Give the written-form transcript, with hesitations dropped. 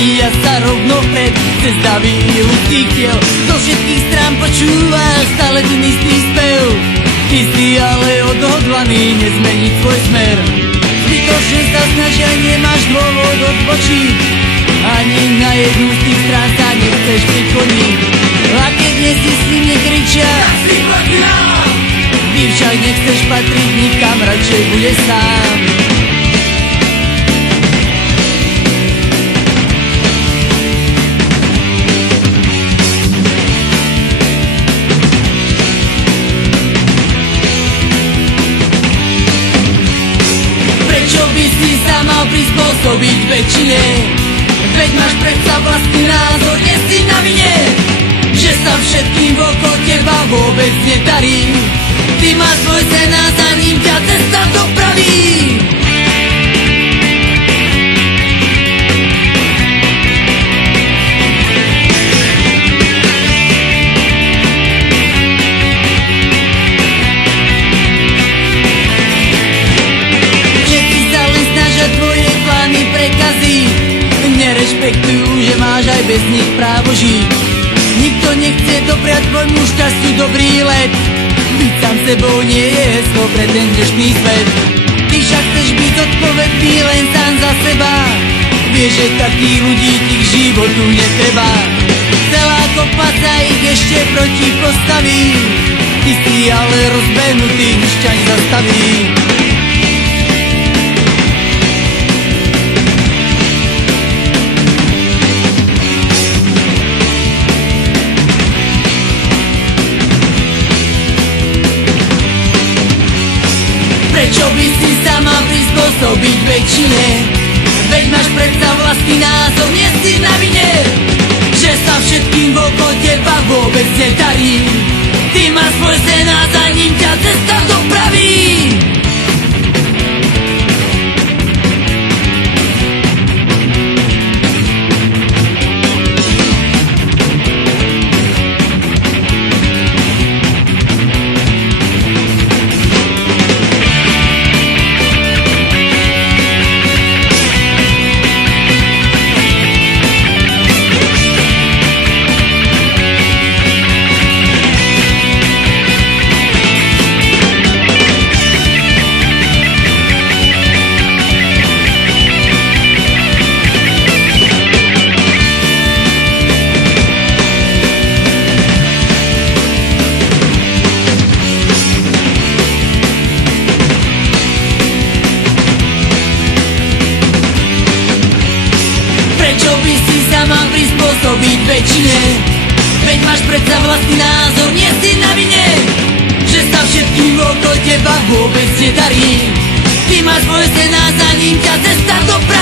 a sa rovno pred cez davy ľudských tiel. Do všetkých strán počúvaš stále ten istý spev. Ty si ale odhodlaný nezmeniť svoj smer. Zbytočne sa snažia, nemáš dôvod odpočiť. Ani na jednu z tých strán sa nechceš prikloniť. A keď dnes si s ním nekričia, ty však nechceš patriť nikam, radšej bude sám. Prečo by si sa mal prispôsobiť väčšine? Veď máš predsa vlastný názor, nie si na vine, že sa všetkým okolo teba vôbec nedarí. Ty máš svoj sen a za ním ťa cesta dopraví. Všetci sa len snažia tvoje plány prekaziť. Nerešpektujú, že máš aj bez nich právo žiť. Nikto nechce dopriať tvojmu šťastiu dobrý let. Byť sám sebou nie je heslo pre ten dnešný svet. Ty však chceš byť odpovedný len sám za seba. Vieš, že takých ľudí ti k životu netreba. Celá kopa sa ich ešte proti postaví. Ty si ale rozbehnutý, nič ťa nezastaví. Prečo by si sa mal prispôsobiť väčšine? Veď máš predsa vlastný názor, nie si na vine, že sa všetkým okolo teba vôbec nedarí. Ty máš svoj sen a za ním ťa cesta dopraví. Prečo by si sa mal prispôsobiť väčšine? Veď máš predsa vlastný názor, nie si na vine, že sa všetkým okolo teba vôbec nedarí. Ty máš svoj sen a za ním ťa cesta dopraví.